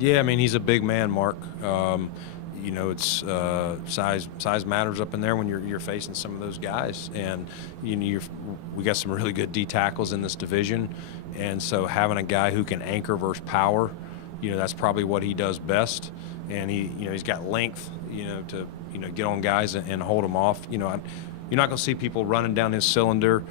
Yeah, I mean, he's a big man, Mark. You know, it's size matters up in there when you're facing some of those guys, and you know we got some really good D tackles in this division, and so having a guy who can anchor versus power, you know, that's probably what he does best, and he's got length, you know, to get on guys and hold them off. You know, you're not going to see people running down his cylinder.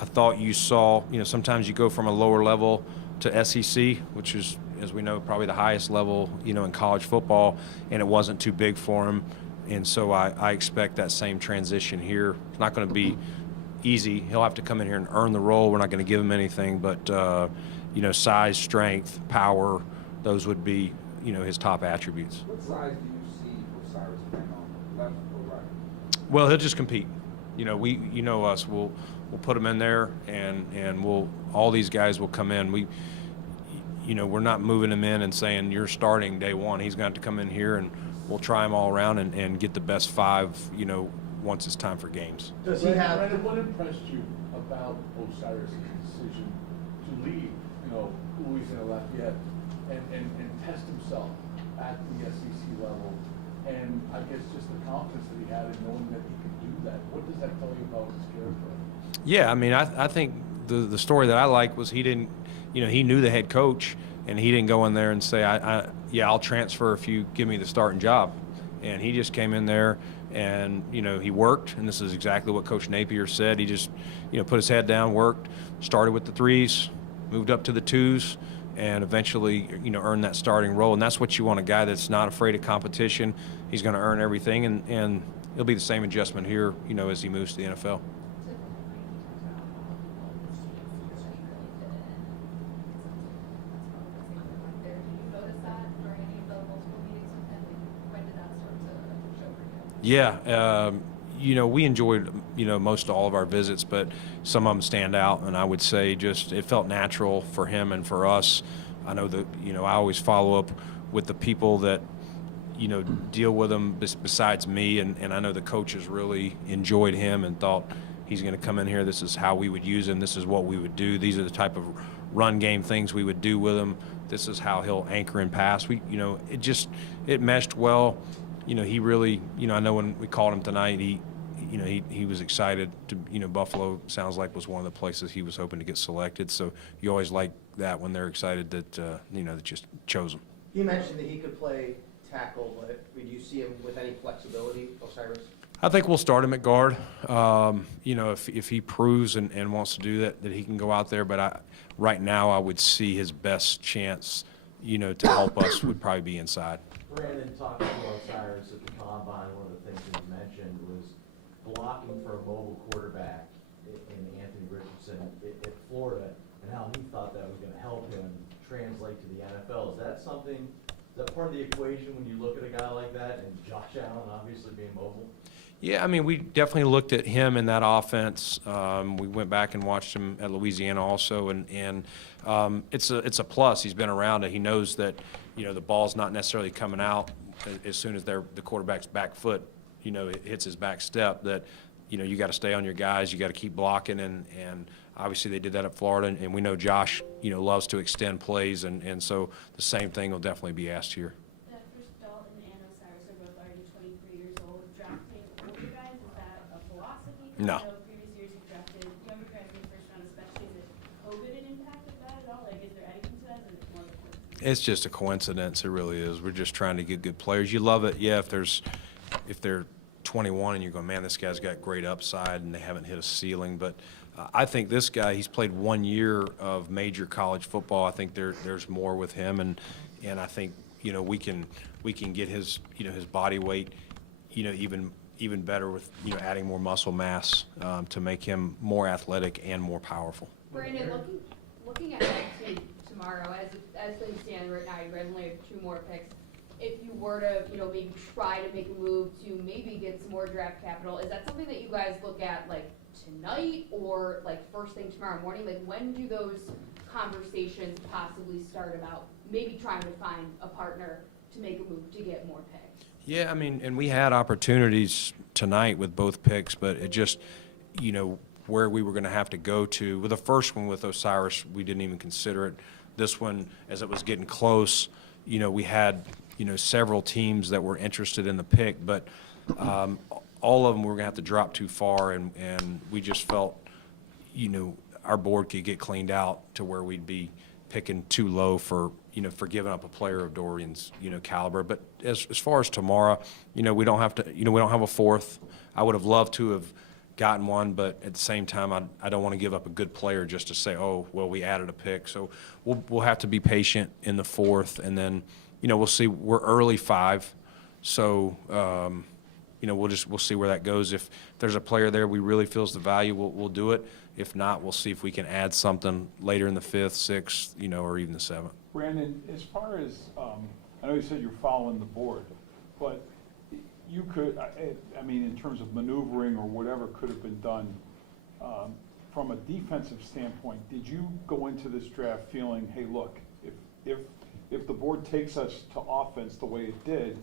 I thought you saw, you know, sometimes you go from a lower level to SEC, which is, as we know, probably the highest level, you know, in college football, and it wasn't too big for him. And so I expect that same transition here. It's not going to be easy. He'll have to come in here and earn the role. We're not going to give him anything, but, you know, size, strength, power, those would be, you know, his top attributes. What size do you see O'Cyrus playing on, left or right? Well, he'll just compete. You know, you know us. We'll put him in there, and all these guys will come in. You know, we're not moving him in and saying you're starting day one. He's going to have to come in here, and we'll try him all around and get the best five, you know, once it's time for games. Does he have? Brandon, what impressed you about O'Cyrus' decision to leave, you know, Louisiana Lafayette and test himself at the SEC level, and I guess just the confidence that he had in knowing that he could do that? What does that tell you about his character? Yeah, I mean, I think the story that I like was he didn't, you know, he knew the head coach, and he didn't go in there and say, yeah, I'll transfer if you give me the starting job. And he just came in there and, you know, he worked, and this is exactly what Coach Napier said. He just, you know, put his head down, worked, started with the threes, moved up to the twos, and eventually, you know, earned that starting role. And that's what you want, a guy that's not afraid of competition. He's going to earn everything, and it'll be the same adjustment here, you know, as he moves to the NFL. Yeah, you know, we enjoyed, you know, most all of our visits, but some of them stand out, and I would say just it felt natural for him and for us. I know that, you know, I always follow up with the people that, you know, deal with him besides me, and I know the coaches really enjoyed him and thought he's going to come in here, this is how we would use him, this is what we would do, these are the type of run game things we would do with him, this is how he'll anchor and pass. You know, it meshed well. You know, he really, you know, I know when we called him tonight, he was excited to, you know, Buffalo sounds like was one of the places he was hoping to get selected. So you always like that when they're excited that, you know, that just chose him. You mentioned that he could play tackle, but do you see him with any flexibility, O'Cyrus? I think we'll start him at guard. You know, if he proves and wants to do that he can go out there. But right now I would see his best chance, you know, to help us would probably be inside. Brandon, talking to O'Cyrus at the Combine, one of the things that he mentioned was blocking for a mobile quarterback in Anthony Richardson at Florida, and how he thought that was going to help him translate to the NFL. Is that something, is that part of the equation when you look at a guy like that, and Josh Allen obviously being mobile? Yeah, I mean, we definitely looked at him in that offense. We went back and watched him at Louisiana also, and it's a plus. He's been around it. He knows that, you know, the ball's not necessarily coming out as soon as the quarterback's back foot, you know, it hits his back step, that, you know, you got to stay on your guys, you got to keep blocking, and obviously they did that at Florida, and we know Josh, you know, loves to extend plays, and so the same thing will definitely be asked here. No. Previous years you've drafted younger guys in the first round, especially. Is it COVID that impacted that at all? Like, is there anything to that, or is it more of a coincidence? It's just a coincidence. It really is. We're just trying to get good players. You love it, yeah. If they're 21 and you're going, man, this guy's got great upside, and they haven't hit a ceiling. But I think this guy, he's played 1 year of major college football. I think there's more with him, and I think, you know, we can get his, you know, his body weight, you know, even better with, you know, adding more muscle mass to make him more athletic and more powerful. Brandon, looking at next tomorrow, as things stand right now, you guys only have 2 more picks. If you were to, you know, maybe try to make a move to maybe get some more draft capital, is that something that you guys look at like tonight or like first thing tomorrow morning? Like, when do those conversations possibly start about maybe trying to find a partner to make a move to get more picks? Yeah, I mean, and we had opportunities tonight with both picks, but it just, you know, where we were going to have to go to. With the first one with O'Cyrus, we didn't even consider it. This one, as it was getting close, we had, several teams that were interested in the pick, but all of them were going to have to drop too far, and we just felt, our board could get cleaned out to where we'd be picking too low for giving up a player of Dorian's, caliber. But as far as tomorrow, we don't have to, we don't have a fourth. I would have loved to have gotten one, but at the same time, I don't want to give up a good player just to say, oh, well, we added a pick. So we'll have to be patient in the fourth, and then, we'll see. We're early 5, so we'll see where that goes. If there's a player there we really feels the value, we'll do it. If not, we'll see if we can add something later in the 5th, 6th, or even the 7th. Brandon, as far as, I know you said you're following the board, but you could, I mean, in terms of maneuvering or whatever could have been done, from a defensive standpoint, did you go into this draft feeling, hey, look, if the board takes us to offense the way it did,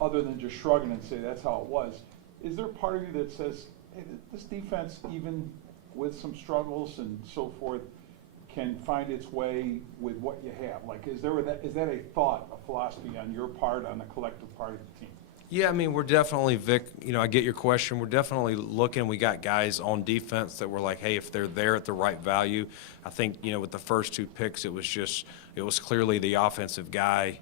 other than just shrugging and say that's how it was, is there a part of you that says, hey, this defense, even with some struggles and so forth, can find its way with what you have? Like, is that a thought, a philosophy on your part, on the collective part of the team? Yeah, I mean, we're definitely, Vic, I get your question. We're definitely looking. We got guys on defense that were like, hey, if they're there at the right value. I think, with the first 2 picks, it was clearly the offensive guy,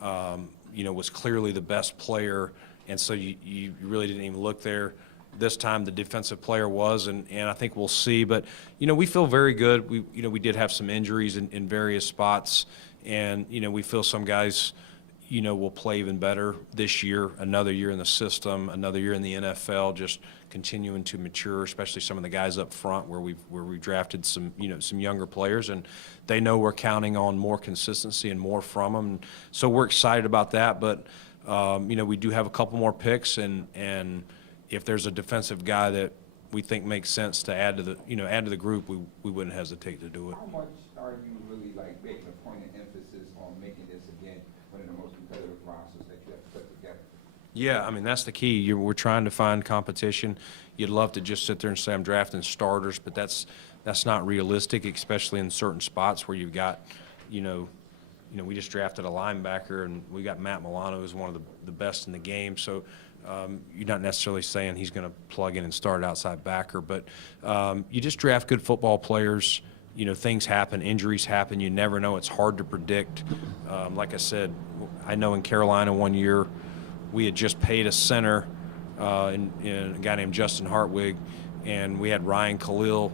was clearly the best player. And so you really didn't even look there. This time the defensive player was, and I think we'll see. But, we feel very good. We did have some injuries in various spots, and, we feel some guys, will play even better this year, another year in the system, another year in the NFL, just continuing to mature, especially some of the guys up front where we drafted some, some younger players, and they know we're counting on more consistency and more from them. So we're excited about that. But, we do have a couple more picks, and if there's a defensive guy that we think makes sense to add to the group, we wouldn't hesitate to do it. How much are you really making a point of emphasis on making this again one of the most competitive rosters that you have to put together? Yeah, I mean, that's the key. We're trying to find competition. You'd love to just sit there and say I'm drafting starters, but that's not realistic, especially in certain spots where you've got, we just drafted a linebacker, and we got Matt Milano, who's one of the best in the game. So you're not necessarily saying he's going to plug in and start outside backer, but you just draft good football players. Things happen, injuries happen. You never know. It's hard to predict. Like I said, I know in Carolina one year we had just paid a center, in a guy named Justin Hartwig, and we had Ryan Khalil,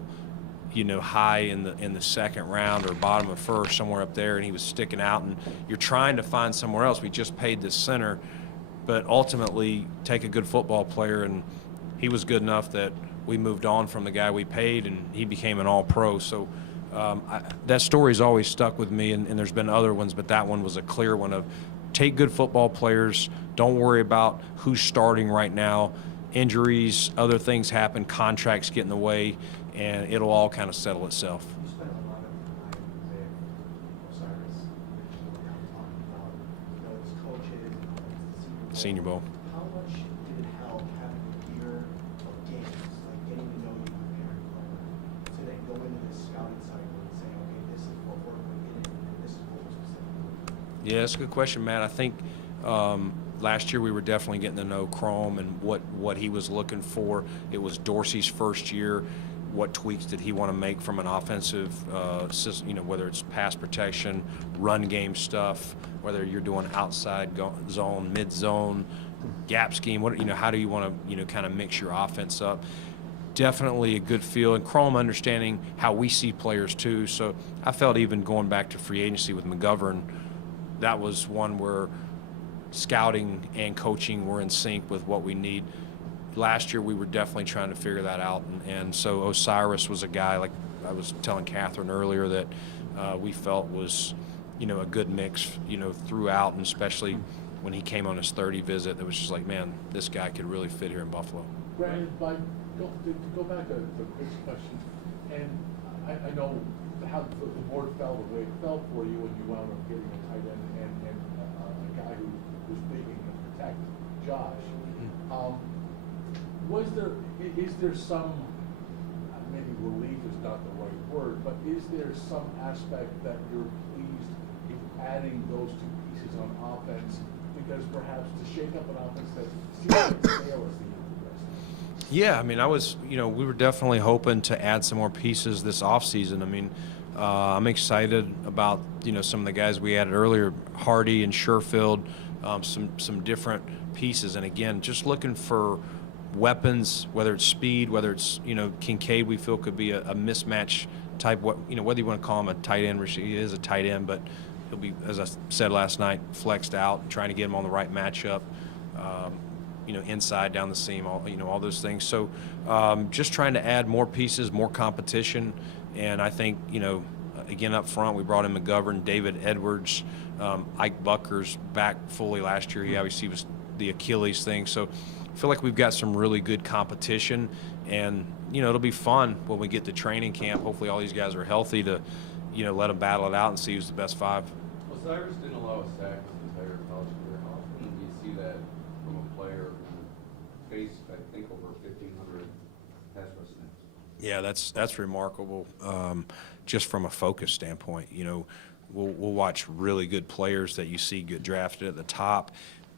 high in the 2nd round or bottom of 1st, somewhere up there, and he was sticking out. And you're trying to find somewhere else. We just paid this center, but ultimately take a good football player, and he was good enough that we moved on from the guy we paid, and he became an all-pro. So that story's always stuck with me, and there's been other ones, but that one was a clear one of take good football players, don't worry about who's starting right now. Injuries, other things happen, contracts get in the way, and it'll all kind of settle itself. You spent a lot of time with O'Cyrus talking about, his coaches, the Senior Bowl. How much did it help having a year of games, like getting to know you preparing player, to then go into this scouting cycle and say, okay, this is what we're getting, and this is what we're specifically. Yeah, that's a good question, Matt. I think last year we were definitely getting to know Chrome and what he was looking for. It was Dorsey's first year. What tweaks did he want to make from an offensive system, whether it's pass protection, run game stuff, whether you're doing outside zone, mid zone, gap scheme, how do you want to, kind of mix your offense up? Definitely a good feel, and Chrome understanding how we see players too. So I felt even going back to free agency with McGovern, that was one where scouting and coaching were in sync with what we need. Last year we were definitely trying to figure that out, and so O'Cyrus was a guy, like I was telling Catherine earlier, that we felt was a good mix throughout, and especially when he came on his 30 visit, it was just like, man, this guy could really fit here in Buffalo. Brandon, to go back to Chris' question, and I know how the board felt the way it felt for you when you wound up getting a tight end and a guy who was big and can protect Josh. Is there some, maybe relief is not the right word, but is there some aspect that you're pleased adding those two pieces on offense, because perhaps to shake up an offense that seems like stale as the year progresses? Yeah, I mean, we were definitely hoping to add some more pieces this offseason. I mean, I'm excited about, some of the guys we added earlier, Hardy and Sherfield, some different pieces. And again, just looking for weapons, whether it's speed, whether it's, Kincaid, we feel could be a mismatch type, whether you want to call him a tight end, he is a tight end, but he'll be, as I said last night, flexed out, trying to get him on the right matchup. Inside, down the seam, all those things. So just trying to add more pieces, more competition. And I think, again, up front, we brought in McGovern, David Edwards, Ike Bucker's back fully last year. He obviously was the Achilles thing. So I feel like we've got some really good competition. And, it'll be fun when we get to training camp. Hopefully all these guys are healthy to, let them battle it out and see who's the best five. O'Cyrus didn't allow a sack his entire college career. How often do you see that from a player who faced, I think, over 1,500 pass rush snaps? Yeah, that's remarkable. Just from a focus standpoint, we'll watch really good players that you see get drafted at the top,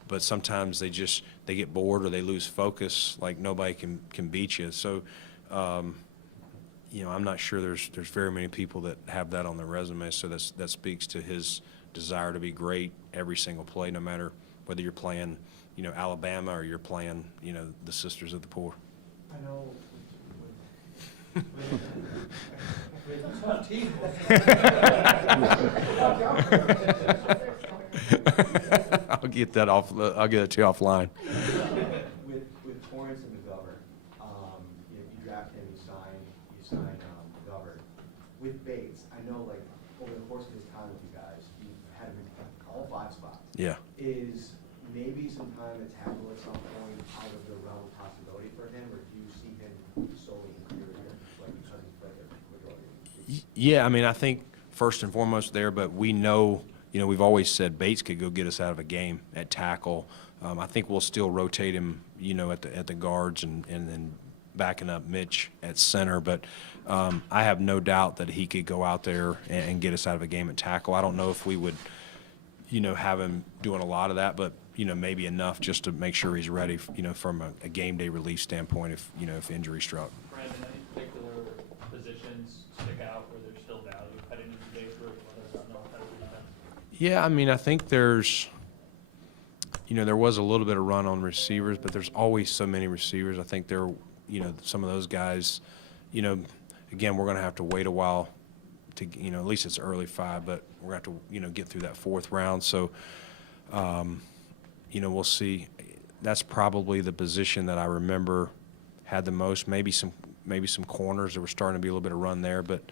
but sometimes they get bored or they lose focus. Like nobody can beat you. So, I'm not sure there's very many people that have that on their resume. So that speaks to his desire to be great every single play, no matter whether you're playing, Alabama or you're playing, the Sisters of the Poor. I know. With tough team. I'll get it to you offline. With Torrance and McGovern, you draft him, you sign McGovern. With Bates, I know like over the course of his time with you guys, you've had him in all 5 spots. Yeah. Is maybe some time at tackle at some point out of the realm of possibility for him, or do you see him solely in career here, like because he's played there majority? Yeah, I mean, I think first and foremost there, but we know, we've always said Bates could go get us out of a game at tackle. I think we'll still rotate him, at the guards and then backing up Mitch at center. But I have no doubt that he could go out there and get us out of a game at tackle. I don't know if we would, have him doing a lot of that, but maybe enough just to make sure he's ready, from a game day relief standpoint if injury struck. Brandon, any particular positions stick out where there's still value heading into today's group, whether it's on the offense or defense? Yeah, I mean, I think there's, there was a little bit of run on receivers, but there's always so many receivers. I think there, some of those guys, again, we're going to have to wait a while to, at least it's early 5, but we're going to have to, get through that 4th round. So, we'll see. That's probably the position that I remember had the most. Maybe some corners. There was starting to be a little bit of run there, but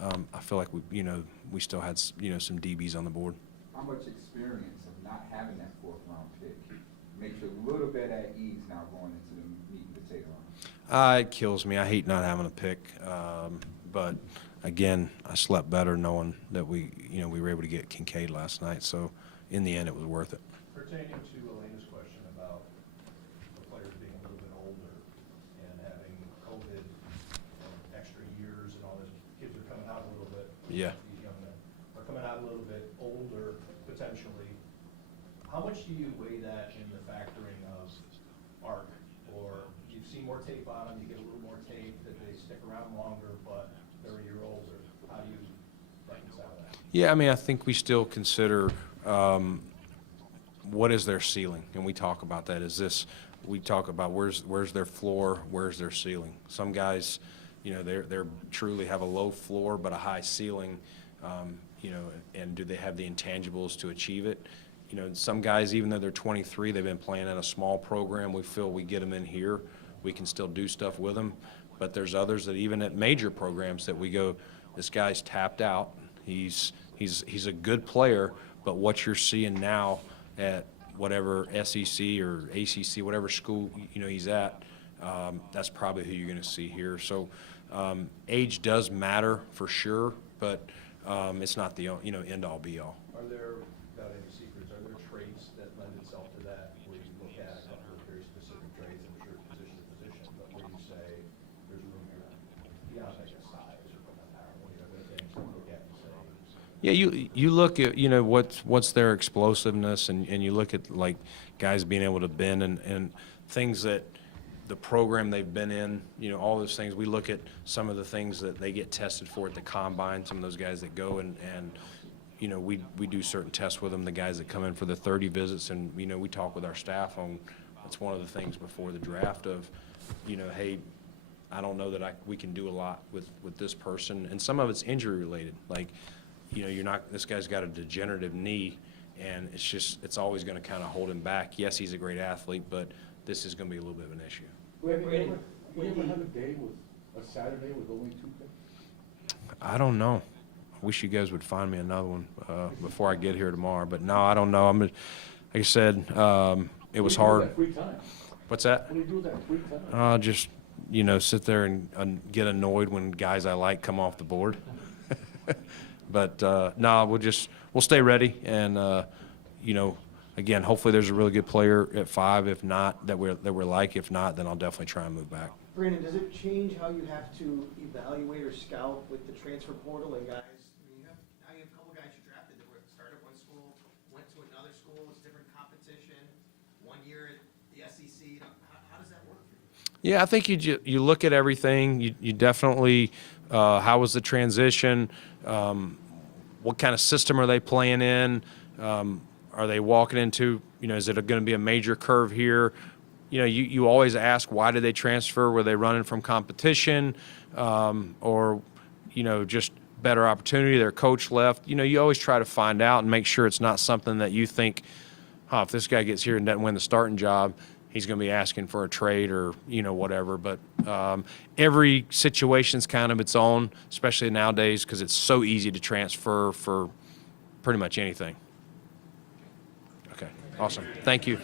I feel like we still had some DBs on the board. How much experience of not having that 4th round pick makes you a little bit at ease now going into the meat and potato round? It kills me. I hate not having a pick, but again, I slept better knowing that we were able to get Kincaid last night. So in the end, it was worth it. Pertaining to Elena's question about the players being a little bit older and having COVID and extra years and all this, kids are coming out a little bit. Yeah. These young men are coming out a little bit older potentially. How much do you weigh that in the factoring of arc? Or you've seen more tape on them, you get a little more tape that they stick around longer, but they're a year older. How do you reconcile that? Yeah, I mean, I think we still consider what is their ceiling, and we talk about that. We talk about where's their floor, where's their ceiling. Some guys, they're truly have a low floor but a high ceiling, and do they have the intangibles to achieve it? Some guys, even though they're 23, they've been playing at a small program. We feel we get them in here, we can still do stuff with them. But there's others that even at major programs that we go, this guy's tapped out. He's a good player, but what you're seeing now at whatever SEC or ACC, whatever school he's at, that's probably who you're going to see here. So age does matter for sure, but it's not the end all be all. Are there, without any secrets, are there traits that lend itself to that, where you look at a couple of very specific traits, I'm sure position to position, but where you say there's room here beyond like a size or whatnot, or what are there things to look at and say? Yeah, you look at, you know, what's their explosiveness, and you look at, like, guys being able to bend and things that the program they've been in, you know, all those things. We look at some of the things that they get tested for at the combine, some of those guys that go and you know, we do certain tests with them, the guys that come in for the 30 visits, and, you know, we talk with our staff on, that's one of the things before the draft of, you know, hey, I don't know that we can do a lot with this person, and some of it's injury related. Like, you know, this guy's got a degenerative knee, and it's always going to kind of hold him back. Yes, he's a great athlete, but this is going to be a little bit of an issue. You ever have a day a Saturday with only 2 picks? I don't know. I wish you guys would find me another one before I get here tomorrow. But no, I don't know. Like I said, it was hard. Free time. What's that? What do you do with that free time? Just, you know, sit there and get annoyed when guys I like come off the board. But no, we'll stay ready, and you know, again, hopefully there's a really good player at 5. If not, that we're like. If not, then I'll definitely try and move back. Brandon, does it change how you have to evaluate or scout with the transfer portal and guys? I mean, now you have a couple guys you drafted that started at one school, went to another school, it's different competition, 1 year at the SEC. How does that work for you? Yeah, I think you look at everything. You definitely, how was the transition? What kind of system are they playing in? Are they walking into, you know, is it going to be a major curve here? You know, you always ask, why did they transfer? Were they running from competition, or, you know, just better opportunity? Their coach left. You know, you always try to find out and make sure it's not something that you think, if this guy gets here and doesn't win the starting job, he's going to be asking for a trade or, you know, whatever. But every situation's kind of its own, especially nowadays, because it's so easy to transfer for pretty much anything. Okay, awesome. Thank you.